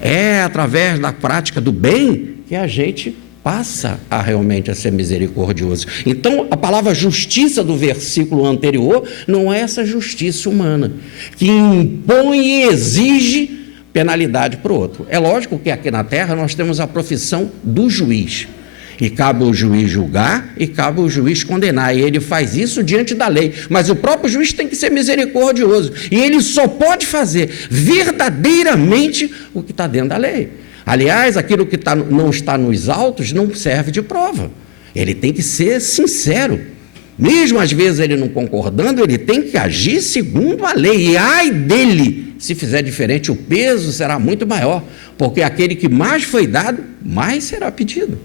É através da prática do bem que a gente passa realmente a ser misericordioso. Então, a palavra justiça do versículo anterior não é essa justiça humana, que impõe e exige penalidade para o outro. É lógico que aqui na terra nós temos a profissão do juiz, e cabe ao juiz julgar e cabe ao juiz condenar, e ele faz isso diante da lei, mas o próprio juiz tem que ser misericordioso, e ele só pode fazer verdadeiramente o que está dentro da lei. Aliás, aquilo que não está nos autos não serve de prova, ele tem que ser sincero. Mesmo às vezes ele não concordando, ele tem que agir segundo a lei. E ai dele, se fizer diferente, o peso será muito maior, porque aquele que mais foi dado, mais será pedido.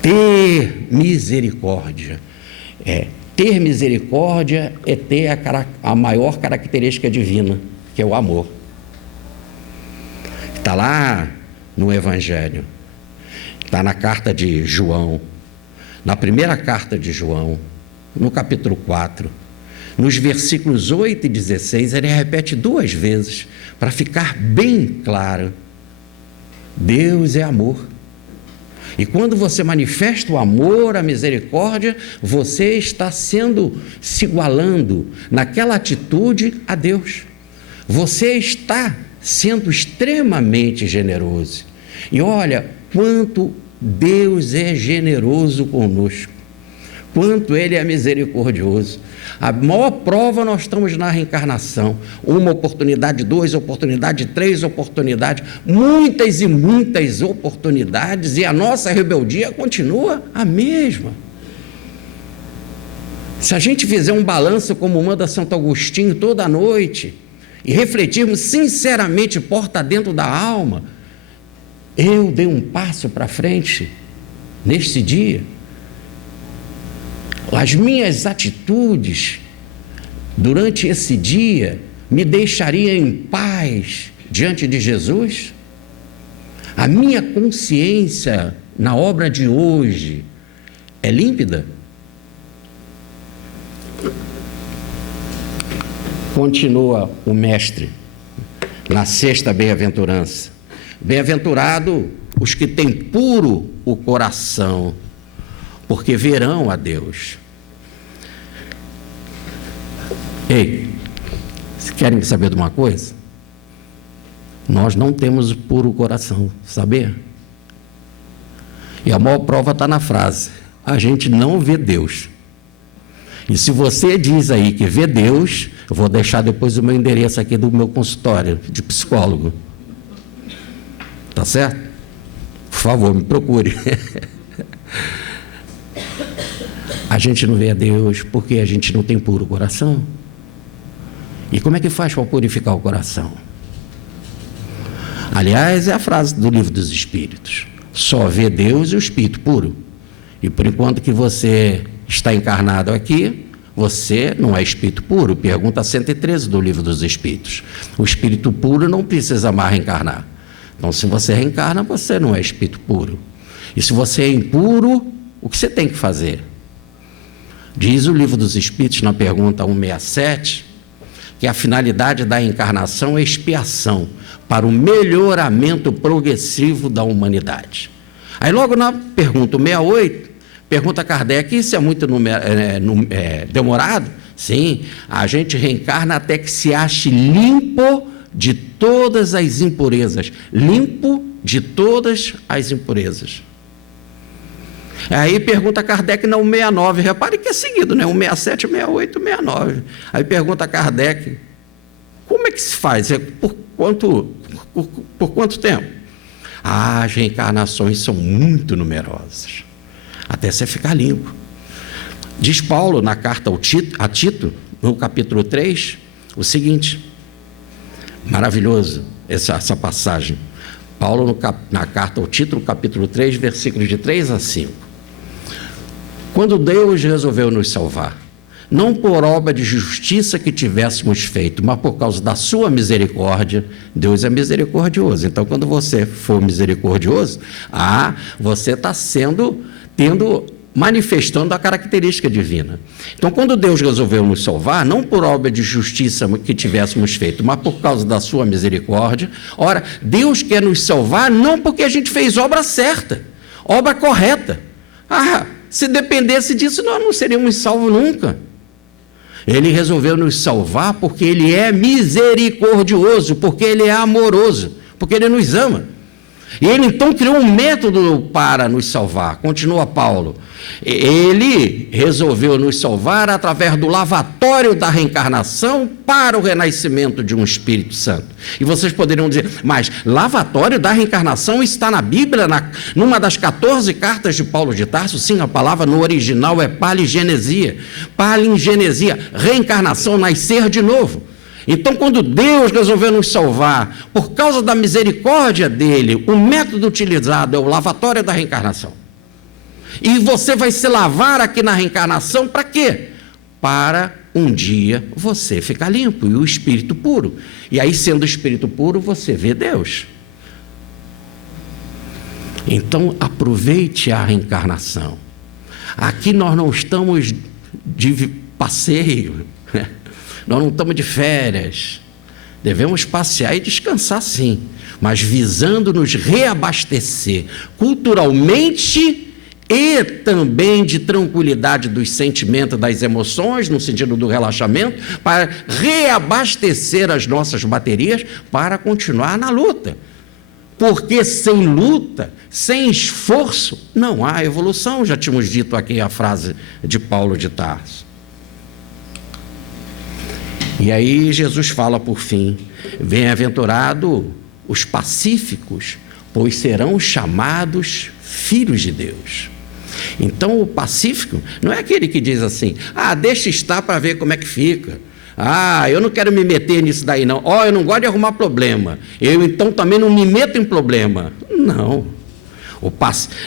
Ter misericórdia. Ter misericórdia é ter a maior característica divina, que é o amor. Está lá no Evangelho, está na carta de João. Na primeira carta de João, no capítulo 4, nos versículos 8 e 16, ele repete 2 vezes, para ficar bem claro: Deus é amor. E quando você manifesta o amor, a misericórdia, você está se igualando naquela atitude a Deus. Você está sendo extremamente generoso. E olha quanto Deus é generoso conosco, quanto Ele é misericordioso. A maior prova nós estamos na reencarnação, 1 oportunidade, 2 oportunidades, 3 oportunidades, muitas e muitas oportunidades, e a nossa rebeldia continua a mesma. Se a gente fizer um balanço como manda Santo Agostinho toda noite, e refletirmos sinceramente porta dentro da alma, eu dei um passo para frente neste dia. As minhas atitudes durante esse dia me deixariam em paz diante de Jesus? A minha consciência na obra de hoje é límpida? Continua o mestre na 6ª bem-aventurança: bem-aventurado os que têm puro o coração, porque verão a Deus. Ei, vocês querem saber de uma coisa? Nós não temos puro coração, saber? E a maior prova está na frase: a gente não vê Deus. E se você diz aí que vê Deus, eu vou deixar depois o meu endereço aqui do meu consultório de psicólogo. Tá certo? Por favor, me procure. A gente não vê a Deus porque a gente não tem puro coração. E como é que faz para purificar o coração? Aliás, é a frase do Livro dos Espíritos: só vê Deus e o Espírito puro. E por enquanto que você está encarnado aqui, você não é espírito puro. Pergunta 113 do Livro dos Espíritos. O espírito puro não precisa mais reencarnar. Então, se você reencarna, você não é espírito puro. E se você é impuro, o que você tem que fazer? Diz o Livro dos Espíritos, na pergunta 167, que a finalidade da encarnação é expiação para o melhoramento progressivo da humanidade. Aí logo na pergunta 68, pergunta Kardec: isso é muito demorado? Sim, a gente reencarna até que se ache limpo de todas as impurezas. Limpo de todas as impurezas. Aí pergunta Kardec na 169, repare que é seguido, né? 167, 168, 169. Aí pergunta Kardec: como é que se faz? Por quanto tempo? As reencarnações são muito numerosas, até você ficar limpo. Diz Paulo na carta a Tito, no capítulo 3, o seguinte, maravilhoso essa passagem. Paulo na carta ao Tito, capítulo 3, versículos de 3 a 5. Quando Deus resolveu nos salvar, não por obra de justiça que tivéssemos feito, mas por causa da sua misericórdia. Deus é misericordioso. Então, quando você for misericordioso, você está manifestando a característica divina. Então, quando Deus resolveu nos salvar, não por obra de justiça que tivéssemos feito, mas por causa da sua misericórdia. Ora, Deus quer nos salvar não porque a gente fez obra certa, obra correta. Se dependesse disso, nós não seríamos salvos nunca. Ele resolveu nos salvar porque Ele é misericordioso, porque Ele é amoroso, porque Ele nos ama. E Ele então criou um método para nos salvar. Continua Paulo: Ele resolveu nos salvar através do lavatório da reencarnação para o renascimento de um Espírito Santo. E vocês poderiam dizer: mas lavatório da reencarnação está na Bíblia, numa das 14 cartas de Paulo de Tarso? Sim, a palavra no original é palingenesia. Palingenesia, reencarnação, nascer de novo. Então, quando Deus resolveu nos salvar, por causa da misericórdia dele, o método utilizado é o lavatório da reencarnação. E você vai se lavar aqui na reencarnação para quê? Para um dia você ficar limpo e o espírito puro. E aí, sendo espírito puro, você vê Deus. Então, aproveite a reencarnação. Aqui nós não estamos de passeio, né? Nós não estamos de férias. Devemos passear e descansar, sim, mas visando nos reabastecer culturalmente e também de tranquilidade dos sentimentos, das emoções, no sentido do relaxamento, para reabastecer as nossas baterias para continuar na luta. Porque sem luta, sem esforço, não há evolução. Já tínhamos dito aqui a frase de Paulo de Tarso. E aí Jesus fala por fim: bem-aventurado os pacíficos, pois serão chamados filhos de Deus. Então o pacífico não é aquele que diz assim: deixa estar para ver como é que fica. Eu não quero me meter nisso daí não. Eu não gosto de arrumar problema. Eu então também não me meto em problema. Não.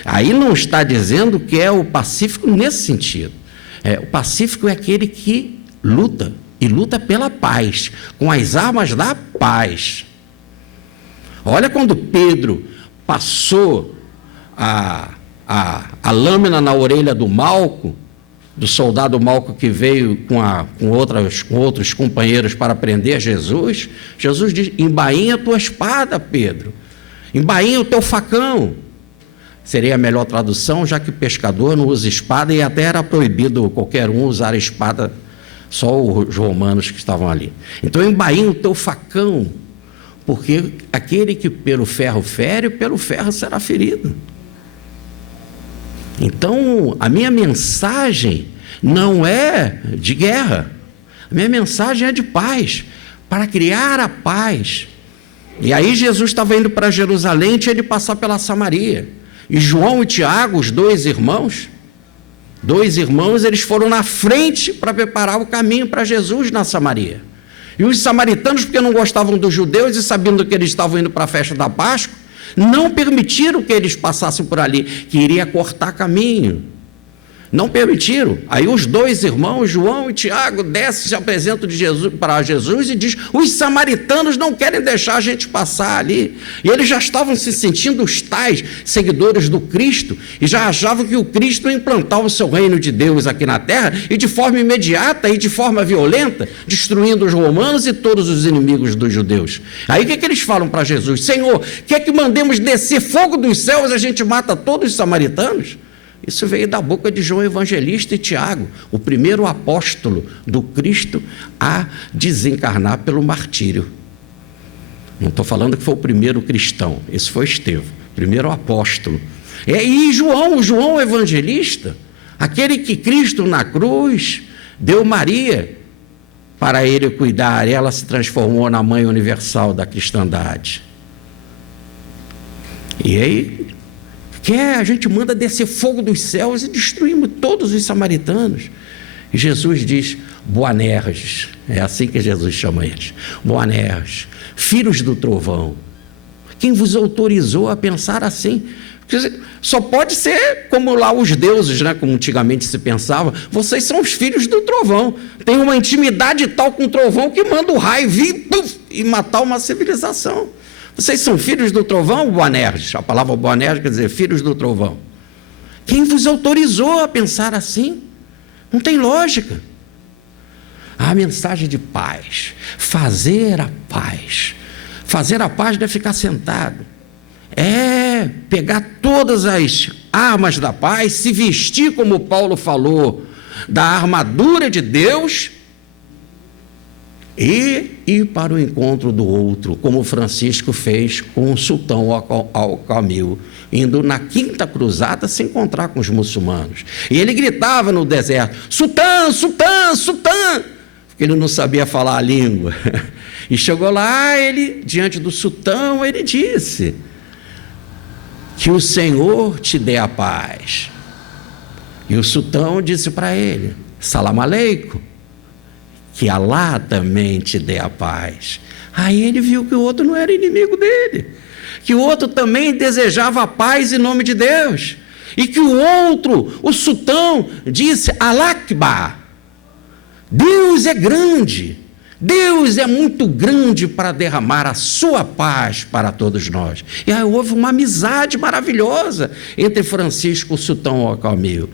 Aí não está dizendo que é o pacífico nesse sentido. O pacífico é aquele que luta. E luta pela paz, com as armas da paz. Olha quando Pedro passou a lâmina na orelha do Malco, do soldado Malco que veio com outros companheiros para prender Jesus. Jesus diz: embainha a tua espada, Pedro, embainha o teu facão. Seria a melhor tradução, já que pescador não usa espada e até era proibido qualquer um usar a espada, só os romanos que estavam ali. Então embainha o teu facão, porque aquele que pelo ferro fere, pelo ferro será ferido. Então, a minha mensagem não é de guerra, a minha mensagem é de paz, para criar a paz. E aí Jesus estava indo para Jerusalém e tinha de passar pela Samaria. E João e Tiago, os dois irmãos, eles foram na frente para preparar o caminho para Jesus na Samaria. E os samaritanos, porque não gostavam dos judeus e sabendo que eles estavam indo para a festa da Páscoa, não permitiram que eles passassem por ali, que iria cortar caminho. Não permitiram. Aí os dois irmãos, João e Tiago, descem, se apresentam para Jesus e diz: os samaritanos não querem deixar a gente passar ali. E eles já estavam se sentindo os tais seguidores do Cristo e já achavam que o Cristo ia implantar o seu reino de Deus aqui na terra e de forma imediata e de forma violenta, destruindo os romanos e todos os inimigos dos judeus. Aí o que eles falam para Jesus? Senhor, quer que mandemos descer fogo dos céus e a gente mata todos os samaritanos? Isso veio da boca de João Evangelista e Tiago, o primeiro apóstolo do Cristo a desencarnar pelo martírio. Não estou falando que foi o primeiro cristão, esse foi Estevão, primeiro apóstolo. E João Evangelista, aquele que Cristo na cruz deu Maria para ele cuidar, ela se transformou na mãe universal da cristandade. E aí, a gente manda descer fogo dos céus e destruímos todos os samaritanos. E Jesus diz: Boanerges, é assim que Jesus chama eles, Boanerges, filhos do trovão. Quem vos autorizou a pensar assim? Só pode ser como lá os deuses, né? Como antigamente se pensava. Vocês são os filhos do trovão, tem uma intimidade tal com o trovão que manda o raio vir e matar uma civilização. Vocês são filhos do trovão, Boanerges? A palavra Boanerges quer dizer filhos do trovão. Quem vos autorizou a pensar assim? Não tem lógica. A mensagem de paz, fazer a paz. Fazer a paz não é ficar sentado. É pegar todas as armas da paz, se vestir, como Paulo falou, da armadura de Deus e ir para o encontro do outro, como Francisco fez com o sultão Al-Kamil, indo na quinta cruzada se encontrar com os muçulmanos. E ele gritava no deserto: sultão, sultão, sultão, porque ele não sabia falar a língua. E chegou lá, ele, diante do sultão, ele disse: que o Senhor te dê a paz. E o sultão disse para ele: salam aleikum, que Alá também te dê a paz. Aí ele viu que o outro não era inimigo dele, que o outro também desejava a paz em nome de Deus, e que o outro, o sultão, disse: Alá Akbar, Deus é grande, Deus é muito grande para derramar a sua paz para todos nós. E aí houve uma amizade maravilhosa entre Francisco e o sultão Al-Kamil.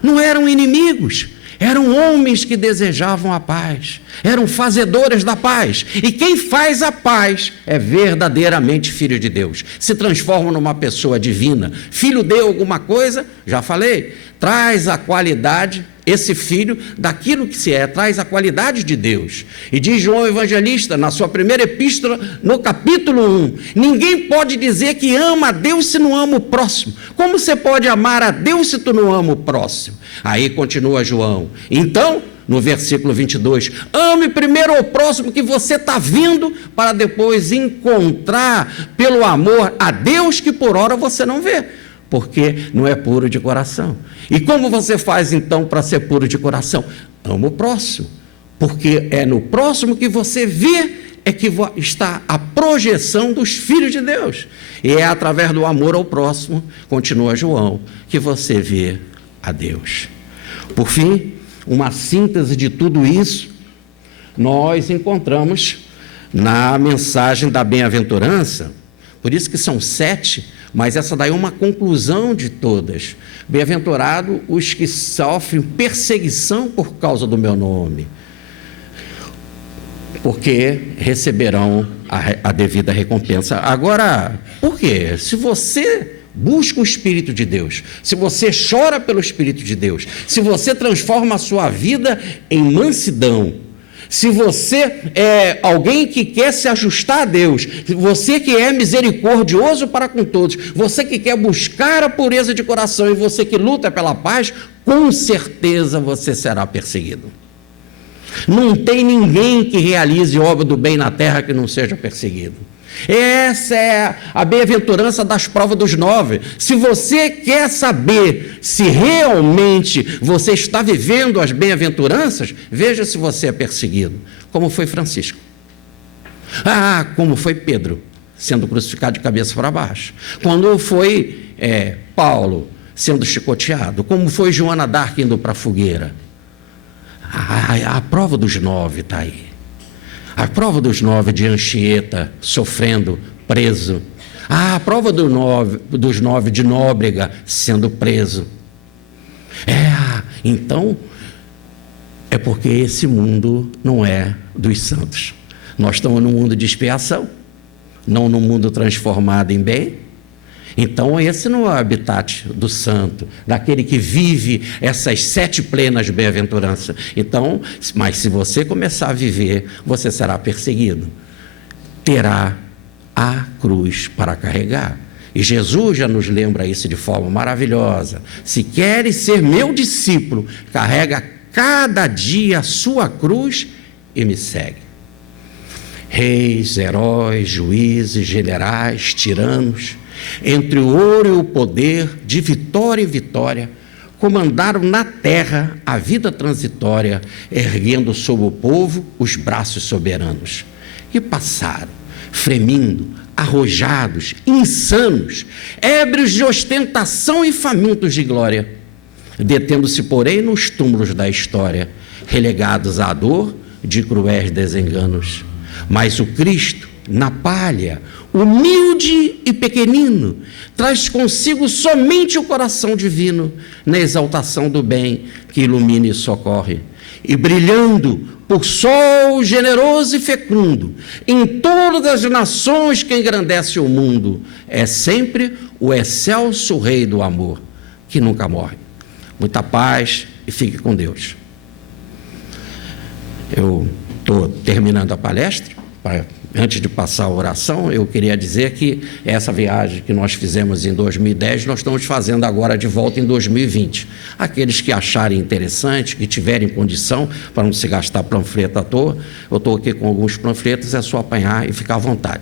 Não eram inimigos, eram homens que desejavam a paz, eram fazedores da paz. E quem faz a paz é verdadeiramente filho de Deus, se transforma numa pessoa divina. Filho de alguma coisa, já falei, traz a qualidade, esse filho, daquilo que se é, traz a qualidade de Deus. E diz João Evangelista, na sua primeira epístola, no capítulo 1, ninguém pode dizer que ama a Deus se não ama o próximo. Como você pode amar a Deus se tu não ama o próximo? Aí continua João. Então, no versículo 22, ame primeiro o próximo que você está vindo, para depois encontrar pelo amor a Deus que por hora você não vê, porque não é puro de coração. E como você faz então para ser puro de coração? Ama o próximo, porque é no próximo que você vê, é que está a projeção dos filhos de Deus, e é através do amor ao próximo, continua João, que você vê a Deus. Por fim, uma síntese de tudo isso, nós encontramos na mensagem da bem-aventurança. Por isso que são 7, mas essa daí é uma conclusão de todas. Bem-aventurado os que sofrem perseguição por causa do meu nome, porque receberão a devida recompensa. Agora, por quê? Se você busca o Espírito de Deus, se você chora pelo Espírito de Deus, se você transforma a sua vida em mansidão, Se você é alguém que quer se ajustar a Deus, você que é misericordioso para com todos, você que quer buscar a pureza de coração e você que luta pela paz, com certeza você será perseguido. Não tem ninguém que realize obra do bem na terra que não seja perseguido. Essa é a bem-aventurança das provas dos 9. Se você quer saber se realmente você está vivendo as bem-aventuranças, veja se você é perseguido, como foi Francisco. Como foi Pedro, sendo crucificado de cabeça para baixo. Quando foi Paulo, sendo chicoteado. Como foi Joana d'Arc indo para a fogueira. A prova dos 9 está aí. A prova dos 9 de Anchieta, sofrendo, preso. A prova dos 9 de Nóbrega, sendo preso. Então, é porque esse mundo não é dos santos. Nós estamos num mundo de expiação, não num mundo transformado em bem. Então, esse não é o habitat do santo, daquele que vive essas 7 plenas bem-aventuranças. Então, mas se você começar a viver, você será perseguido. Terá a cruz para carregar. E Jesus já nos lembra isso de forma maravilhosa. Se queres ser meu discípulo, carrega cada dia a sua cruz e me segue. Reis, heróis, juízes, generais, tiranos, entre o ouro e o poder, de vitória em vitória, comandaram na terra a vida transitória, erguendo sobre o povo os braços soberanos. E passaram, fremindo, arrojados, insanos, ébrios de ostentação e famintos de glória, detendo-se, porém, nos túmulos da história, relegados à dor de cruéis desenganos. Mas o Cristo, na palha, humilde e pequenino, traz consigo somente o coração divino, na exaltação do bem que ilumina e socorre, e brilhando por sol generoso e fecundo, em todas as nações que engrandece o mundo, é sempre o excelso Rei do amor, que nunca morre. Muita paz e fique com Deus. Eu estou terminando a palestra. Antes de passar a oração, eu queria dizer que essa viagem que nós fizemos em 2010, nós estamos fazendo agora de volta em 2020. Aqueles que acharem interessante, que tiverem condição, para não se gastar panfleto à toa, eu estou aqui com alguns panfletos, é só apanhar e ficar à vontade.